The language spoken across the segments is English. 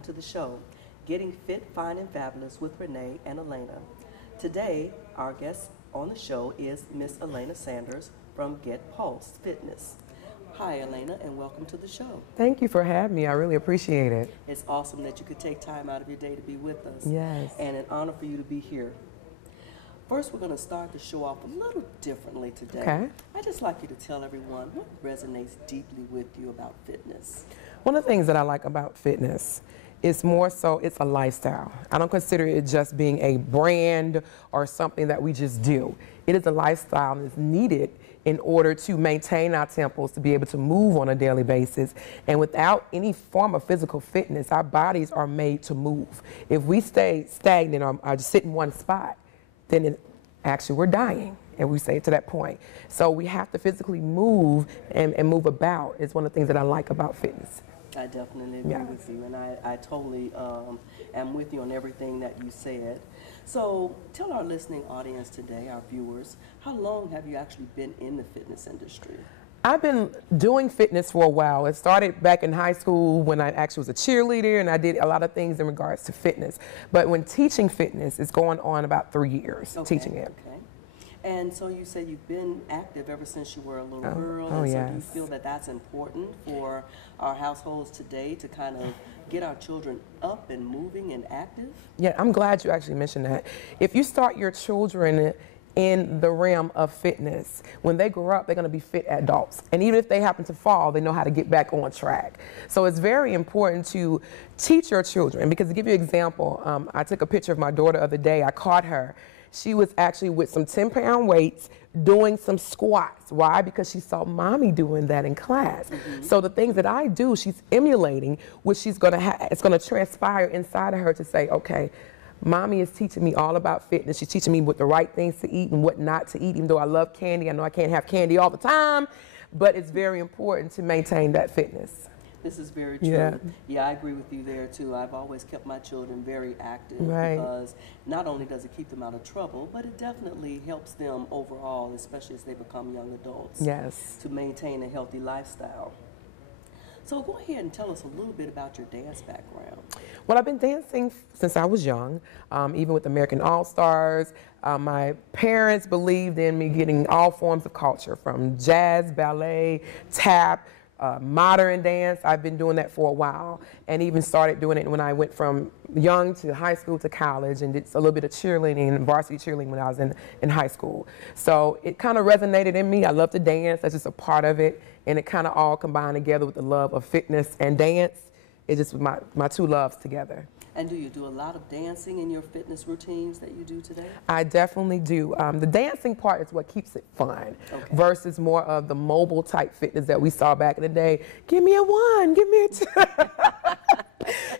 welcome to the show, Getting Fit, Fine, and Fabulous with Renee and Elena. Today, our guest on the show is Miss Elena Sanders from Get Pulse Fitness. Hi, Elena, and welcome to the show. Thank you for having me. I really appreciate it. It's awesome that you could take time out of your day to be with us. Yes. And an honor for you to be here. First, we're going to start the show off a little differently today. Okay. I'd just like you to tell everyone what resonates deeply with you about fitness. One of the things that I like about fitness is more so it's a lifestyle. I don't consider it just being a brand or something that we just do. It is a lifestyle and it's needed in order to maintain our temples, to be able to move on a daily basis. And without any form of physical fitness, our bodies are made to move. If we stay stagnant or just sit in one spot, then actually we're dying, and we say it to that point. So we have to physically move and move about. It's one of the things that I like about fitness. I definitely agree with you, and I totally am with you on everything that you said. So tell our listening audience today, our viewers, how long have you actually been in the fitness industry? I've been doing fitness for a while. It started back in high school when I actually was a cheerleader, and I did a lot of things in regards to fitness. But when teaching fitness, it's going on about 3 years, teaching it. Okay. And so you said you've been active ever since you were a little girl. Oh, and so yes. do you feel that that's important for our households today to kind of get our children up and moving and active? Yeah, I'm glad you actually mentioned that. If you start your children in the realm of fitness, when they grow up, they're going to be fit adults. And even if they happen to fall, they know how to get back on track. So it's very important to teach your children, because to give you an example, I took a picture of my daughter the other day. I caught her. She was actually with some 10-pound weights doing some squats. Why? Because she saw mommy doing that in class. So the things that I do, she's emulating, which she's going to it's going to transpire inside of her to say, okay, mommy is teaching me all about fitness. She's teaching me what the right things to eat and what not to eat. Even though I love candy, I know I can't have candy all the time, but it's very important to maintain that fitness. This is very true. Yeah, I agree with you there too. I've always kept my children very active because not only does it keep them out of trouble, but it definitely helps them overall, especially as they become young adults, to maintain a healthy lifestyle. So go ahead and tell us a little bit about your dance background. Well, I've been dancing since I was young, even with American All-Stars. My parents believed in me getting all forms of culture, from jazz, ballet, tap, modern dance. I've been doing that for a while, and even started doing it when I went from young to high school to college, and did a little bit of cheerleading and varsity cheerleading when I was in high school. So it kind of resonated in me. I love to dance. That's just a part of it, and it kind of all combined together with the love of fitness and dance. It's just my two loves together. And do you do a lot of dancing in your fitness routines that you do today? I definitely do. The dancing part is what keeps it fun versus more of the mobile type fitness that we saw back in the day. Give me a 1, give me a 2.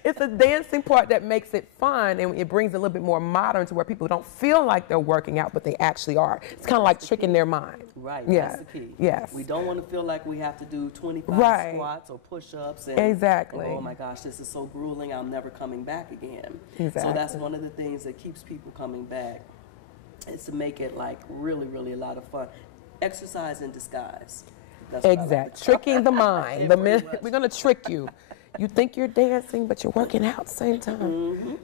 It's the dancing part that makes it fun, and it brings a little bit more modern to where people don't feel like they're working out, but they actually are. It's kind of like tricking their mind. Right, yeah. That's the key. Yes. We don't want to feel like we have to do 25 squats or push-ups. And, exactly. And, oh my gosh, this is so grueling, I'm never coming back again. Exactly. So that's one of the things that keeps people coming back, is to make it like really, really a lot of fun. Exercise in disguise. That's exactly. Tricking the mind. We're going to trick you. You think you're dancing, but you're working out at the same time.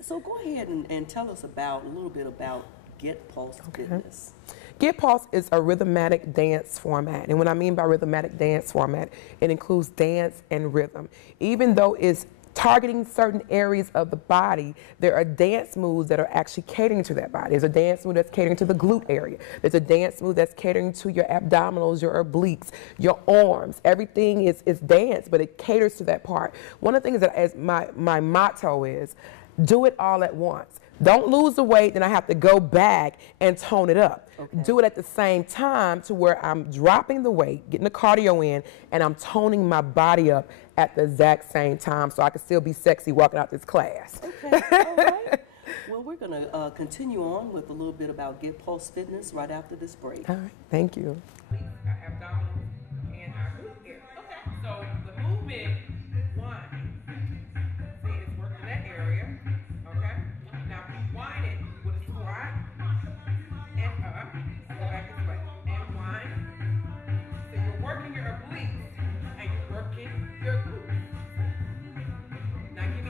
So go ahead and tell us a little bit about Get Pulse Fitness. Get Pulse is a rhythmatic dance format. And what I mean by rhythmatic dance format, it includes dance and rhythm. Even though it's targeting certain areas of the body, there are dance moves that are actually catering to that body. There's a dance move that's catering to the glute area. There's a dance move that's catering to your abdominals, your obliques, your arms. Everything is dance, but it caters to that part. One of the things that as my motto is, do it all at once. Don't lose the weight, then I have to go back and tone it up. Do it at the same time to where I'm dropping the weight, getting the cardio in, and I'm toning my body up at the exact same time so I can still be sexy walking out this class. Okay, all right. Well, we're going to continue on with a little bit about Get Pulse Fitness right after this break. All right, thank you. Our abdominals and our glute area. Okay, so the movement, one, see it's working in that area. Okay, now wind it with a squat and up, go back this way, and wind. So you're working your obliques and you're working your glutes. Now give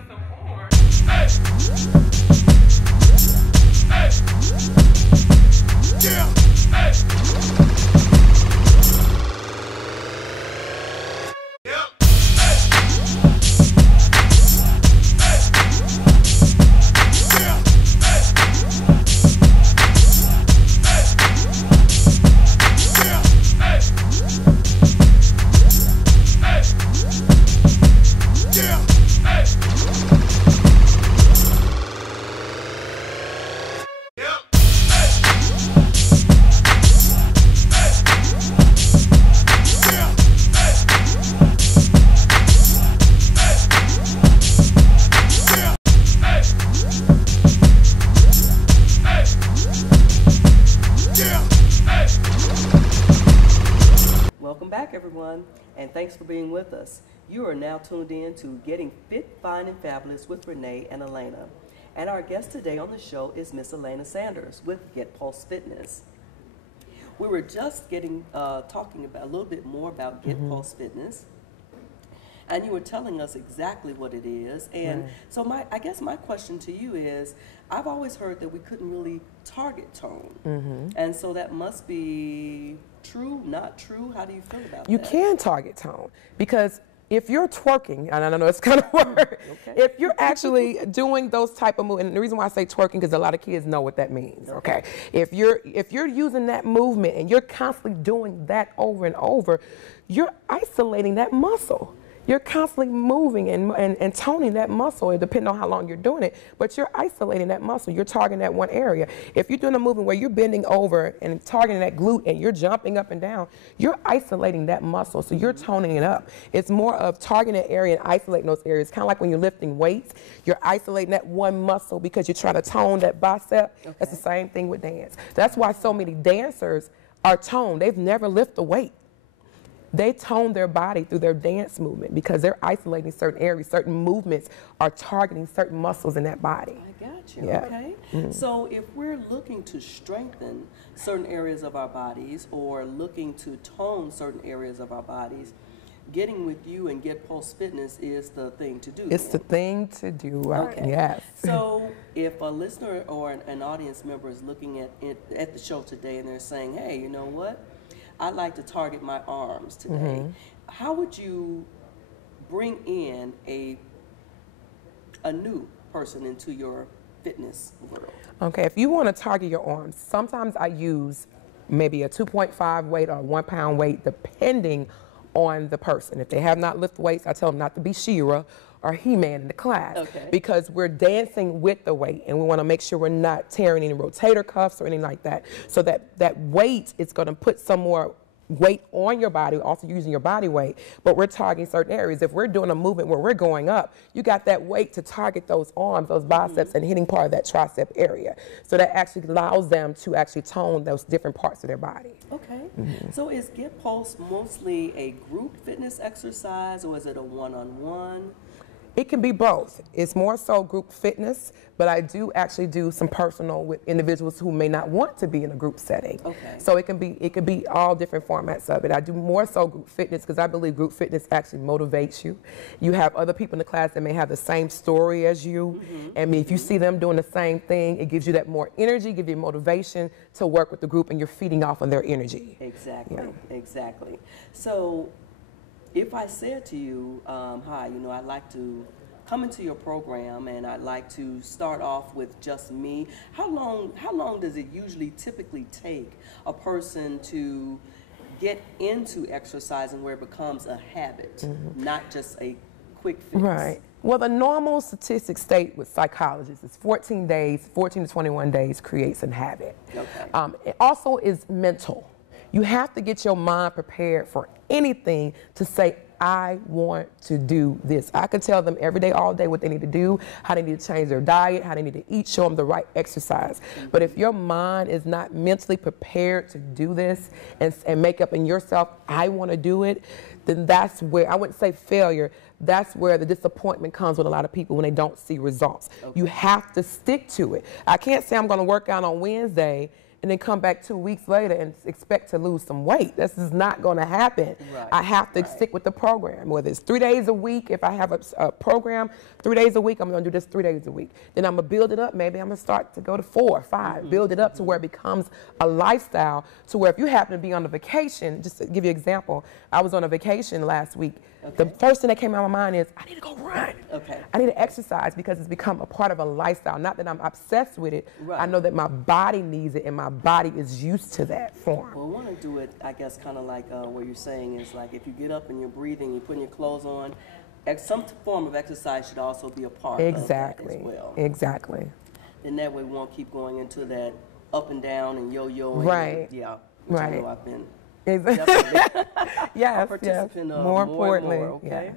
everyone, and thanks for being with us. You are now tuned in to Getting Fit, Fine, and Fabulous with Renee and Elena. And our guest today on the show is Miss Elena Sanders with Get Pulse Fitness. We were just talking about a little bit more about Get Pulse Fitness, and you were telling us exactly what it is. And so I guess my question to you is, I've always heard that we couldn't really target tone. And so that must be true, not true? How do you feel about that? You can target tone, because if you're twerking, and I know it's kind of word, if you're actually doing those type of moves, and the reason why I say twerking, because a lot of kids know what that means, okay? If you're using that movement and you're constantly doing that over and over, you're isolating that muscle. You're constantly moving and toning that muscle, depending on how long you're doing it, but you're isolating that muscle. You're targeting that one area. If you're doing a movement where you're bending over and targeting that glute and you're jumping up and down, you're isolating that muscle, so you're toning it up. It's more of targeting an area and isolating those areas. Kind of like when you're lifting weights, you're isolating that one muscle because you're trying to tone that bicep. That's the same thing with dance. That's why so many dancers are toned. They've never lifted a weight. They tone their body through their dance movement because they're isolating certain areas. Certain movements are targeting certain muscles in that body. I got you. Okay. So if we're looking to strengthen certain areas of our bodies or looking to tone certain areas of our bodies, getting with you and Get Pulse Fitness is the thing to do. It's the thing to do. Okay. Yes. So if a listener or an audience member is looking at the show today and they're saying, hey, you know what? I'd like to target my arms today. How would you bring in a new person into your fitness world? Okay, if you want to target your arms, sometimes I use maybe a 2.5 weight or a 1 pound weight, depending on the person. If they have not lifted weights, I tell them not to be She-Ra or He-Man in the class, because we're dancing with the weight and we want to make sure we're not tearing any rotator cuffs or anything like that. So that weight is going to put some more weight on your body, also using your body weight, but we're targeting certain areas. If we're doing a movement where we're going up, you got that weight to target those arms, those biceps, and hitting part of that tricep area. So that actually allows them to actually tone those different parts of their body. Okay. So is Get Pulse mostly a group fitness exercise, or is it a one-on-one? It can be both. It's more so group fitness, but I do actually do some personal with individuals who may not want to be in a group setting. So it can be all different formats of it. I do more so group fitness because I believe group fitness actually motivates you. You have other people in the class that may have the same story as you. And if you see them doing the same thing, it gives you that more energy, gives you motivation to work with the group, and you're feeding off of their energy. Exactly. So if I said to you, hi, you know, I'd like to come into your program and I'd like to start off with just me, how long does it usually typically take a person to get into exercising where it becomes a habit, not just a quick fix? Right. Well, the normal statistic state with psychologists is 14 to 21 days creates a habit. It also is mental. You have to get your mind prepared for anything to say, I want to do this. I can tell them every day, all day, what they need to do, how they need to change their diet, how they need to eat, show them the right exercise. But if your mind is not mentally prepared to do this and make up in yourself, I want to do it, then that's where, I wouldn't say failure, that's where the disappointment comes with a lot of people when they don't see results. You have to stick to it. I can't say I'm going to work out on Wednesday and then come back 2 weeks later and expect to lose some weight. This is not going to happen. I have to stick with the program, whether it's 3 days a week. If I have a program, 3 days a week, I'm going to do this 3 days a week. Then I'm going to build it up. Maybe I'm going to start to go to 4 or 5, build it up to where it becomes a lifestyle, to where if you happen to be on a vacation, just to give you an example, I was on a vacation last week. The first thing that came out of my mind is, I need to go run. I need to exercise, because it's become a part of a lifestyle. Not that I'm obsessed with it. I know that my body needs it and my body is used to that form. Well, I want to do it, I guess, kind of like what you're saying is like if you get up and you're breathing, you're putting your clothes on, some form of exercise should also be a part of that as well. Exactly. And that way we won't keep going into that up and down and yo-yoing. Yeah. Which I know I've been definitely yes, a participant of more more importantly. and more, okay?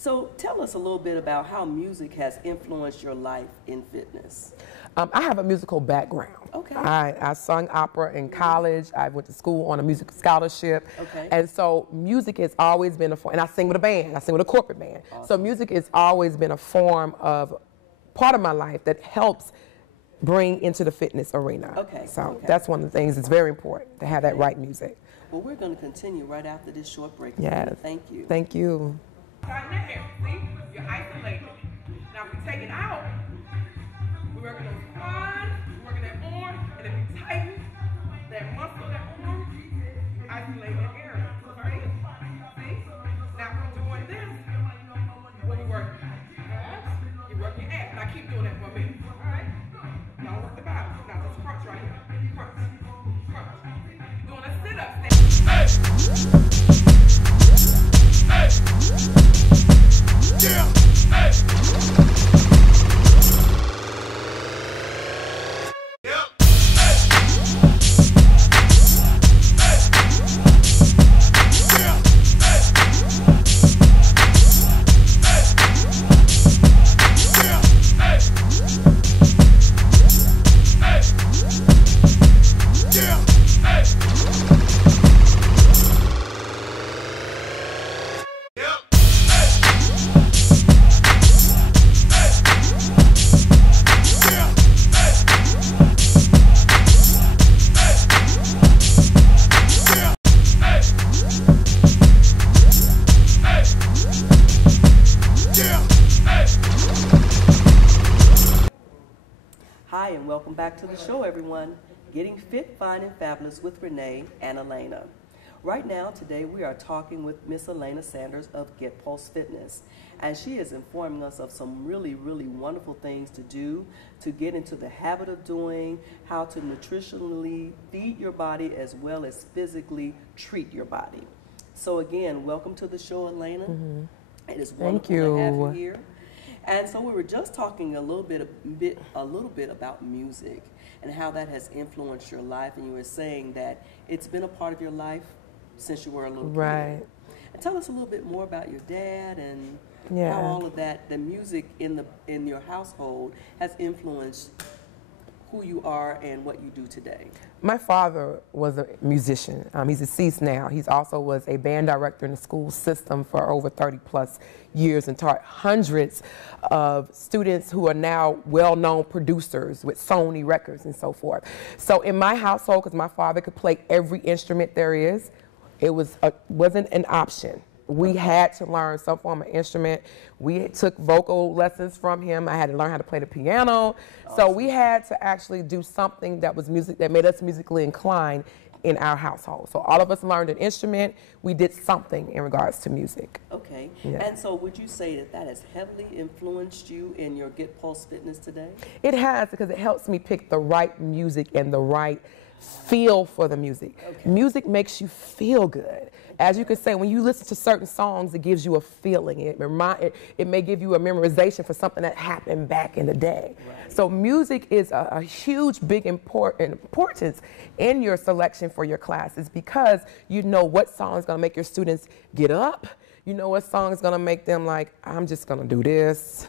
So tell us a little bit about how music has influenced your life in fitness. I have a musical background. Okay. I sung opera in college. I went to school on a music scholarship. Okay. And so music has always been a form, and I sing with a band. I sing with a corporate band. Awesome. So music has always been a form of part of my life that helps bring into the fitness arena. Okay. So that's one of the things that's very important, to have that right music. Well, we're going to continue right after this short break. Yes. Thank you. Thank you. Tighten that area. See? You're isolating. Now if we take it out, we're working those quads, we're working that arm, and if you tighten that muscle, that arm, you isolate that area. Okay? See? Now if we're doing this, what we working? Abs. You're working abs. Now keep doing that for a minute. Alright? Now work the bottom. Now let's crunch right here. Crunch. Crunch. You're doing a sit-up. Yeah. Hi, and welcome back to the show, everyone. Getting Fit, Fine, and Fabulous with Renee and Elena. Right now, today, we are talking with Miss Elena Sanders of Get Pulse Fitness, and she is informing us of some really, really wonderful things to do to get into the habit of doing, how to nutritionally feed your body as well as physically treat your body. So again, welcome to the show, Elena. Mm-hmm. It is wonderful to have you here. And so we were just talking a little bit about music and how that has influenced your life, and you were saying that it's been a part of your life since you were a little kid. And tell us a little bit more about your dad and how all of that, the music in your household, has influenced who you are and what you do today. My father was a musician. He's deceased now. He also was a band director in the school system for over 30 plus years and taught hundreds of students who are now well-known producers with Sony Records and so forth. So in my household, because my father could play every instrument there is, it wasn't an option. We had to learn some form of instrument. We took vocal lessons from him. I had to learn how to play the piano. Awesome. So we had to actually do something that was music that made us musically inclined in our household. So all of us learned an instrument. We did something in regards to music. Okay. Yeah. And so would you say that that has heavily influenced you in your Get Pulse Fitness today? It has, because it helps me pick the right music and the right feel for the music. Okay. Music makes you feel good. As you could say, when you listen to certain songs, it gives you a feeling. It may give you a memorization for something that happened back in the day. Right. So music is a huge, big importance in your selection for your classes, because you know what song is going to make your students get up. You know what song is going to make them like, I'm just going to do this.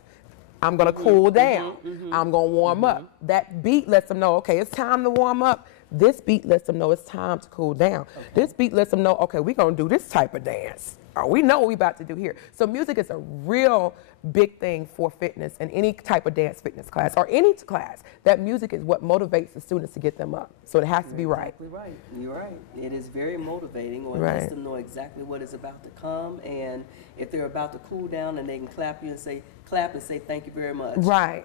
I'm going to cool down. I'm going to warm up. That beat lets them know, okay, it's time to warm up. This beat lets them know it's time to cool down. Okay. This beat lets them know, okay, we're going to do this type of dance. We know what we're about to do here. So music is a real big thing for fitness and any type of dance fitness class or any class. That music is what motivates the students to get them up. So it has to be right. Exactly right. You're right. It is very motivating, or it lets them know exactly what is about to come, and if they're about to cool down, and they can clap and say thank you very much. Right.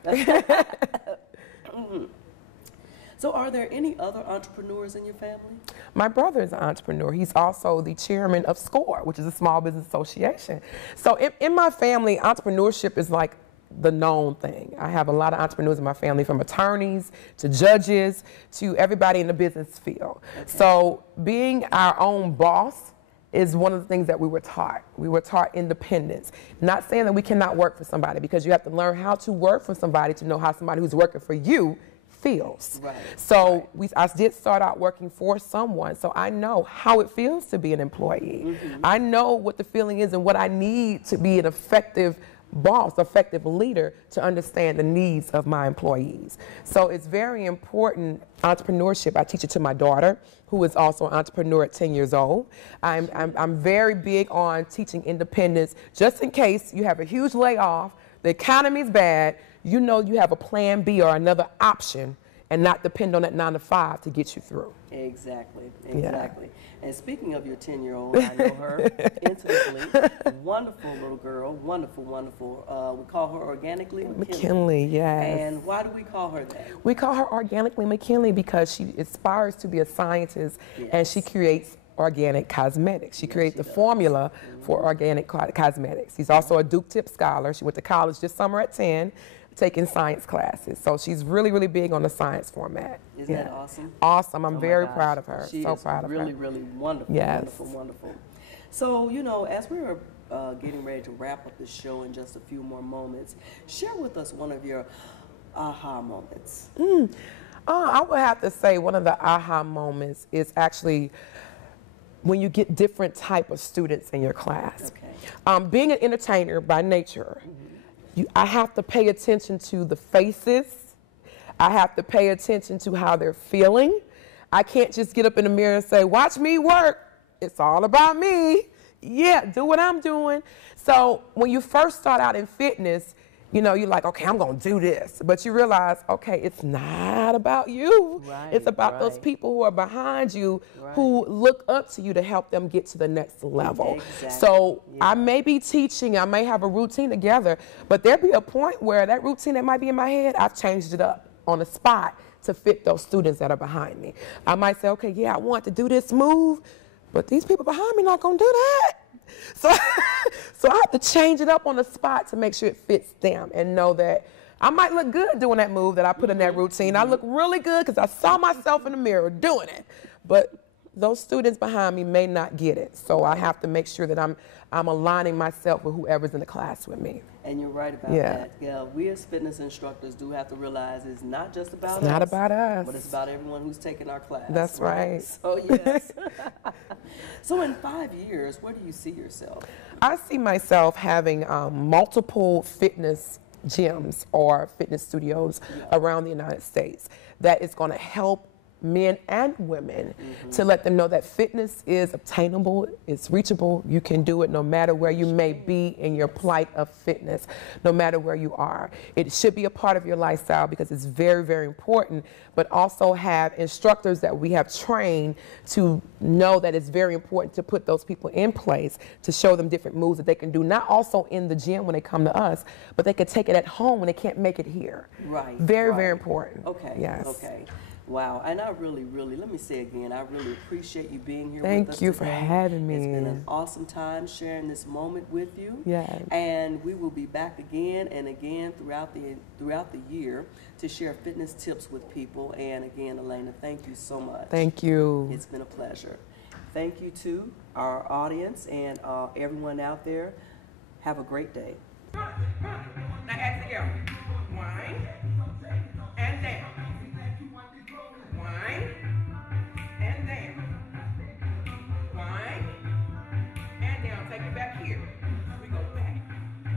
So are there any other entrepreneurs in your family? My brother is an entrepreneur. He's also the chairman of SCORE, which is a small business association. So in my family, entrepreneurship is like the known thing. I have a lot of entrepreneurs in my family, from attorneys to judges to everybody in the business field. Okay. So being our own boss is one of the things that we were taught. We were taught independence. Not saying that we cannot work for somebody, because you have to learn how to work for somebody to know how somebody who's working for you feels. Right. So I did start out working for someone, so I know how it feels to be an employee. I know what the feeling is and what I need to be an effective boss, effective leader, to understand the needs of my employees. So it's very important, entrepreneurship. I teach it to my daughter, who is also an entrepreneur at 10 years old. I'm very big on teaching independence, just in case you have a huge layoff, the economy's bad, you know you have a plan B or another option, and not depend on that 9 to 5 to get you through. Exactly. Yeah. And speaking of your 10-year-old, I know her intimately. Wonderful little girl, wonderful. We call her Organically McKinley, yes. And why do we call her that? We call her Organically McKinley because she aspires to be a scientist, and she creates organic cosmetics. She creates the formula for organic cosmetics. She's also a Duke Tip scholar. She went to college this summer at 10, taking science classes. So she's really, really big on the science format. Isn't that awesome? Awesome. I'm very gosh. proud of her. She so is proud of her. really, really wonderful. Yes. Wonderful. So, you know, as we're getting ready to wrap up the show in just a few more moments, share with us one of your aha moments. I would have to say one of the aha moments is actually when you get different type of students in your class. Okay. Being an entertainer by nature, I have to pay attention to the faces. I have to pay attention to how they're feeling. I can't just get up in the mirror and say, watch me work. It's all about me. Yeah, do what I'm doing. So when you first start out in fitness, you know, you're like, okay, I'm going to do this. But you realize, okay, it's not about you. Right, it's about those people who are behind you, who look up to you to help them get to the next level. Exactly. So I may be teaching, I may have a routine together, but there'll be a point where that routine that might be in my head, I've changed it up on the spot to fit those students that are behind me. I might say, okay, yeah, I want to do this move, but these people behind me not going to do that. So, so I have to change it up on the spot to make sure it fits them and know that I might look good doing that move that I put in that routine. I look really good because I saw myself in the mirror doing it. But those students behind me may not get it. So I have to make sure that I'm aligning myself with whoever's in the class with me. And you're right about that. Yeah, we as fitness instructors do have to realize it's not just about us. It's not about us. But it's about everyone who's taking our class. That's right. So, yes. So in 5 years, where do you see yourself? I see myself having multiple fitness gyms or fitness studios around the United States that is going to help men and women to let them know that fitness is obtainable, it's reachable, you can do it no matter where you may be in your plight of fitness, no matter where you are. It should be a part of your lifestyle because it's very, very important, but also have instructors that we have trained to know that it's very important to put those people in place to show them different moves that they can do, not also in the gym when they come to us, but they can take it at home when they can't make it here. Right. Very, very important. Okay. Yes. Okay. Wow, and I really, let me say again, I really appreciate you being here with us Thank you today. for having me. It's been an awesome time sharing this moment with you. Yes. And we will be back again and again throughout the year to share fitness tips with people. And again, Elena, thank you so much. Thank you. It's been a pleasure. Thank you to our audience and everyone out there. Have a great day. Now exhale. Wind and down. Wind and down. Wind and down. Take it back here. We go back,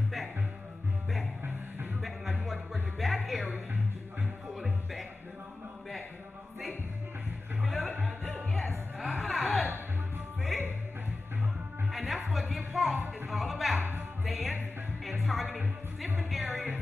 back, back, back. Now you want to work your back area. You pull it back, back. See? You feel it? I do, yes. Ah. See? And that's what Give Pulse is all about. Dance and targeting different areas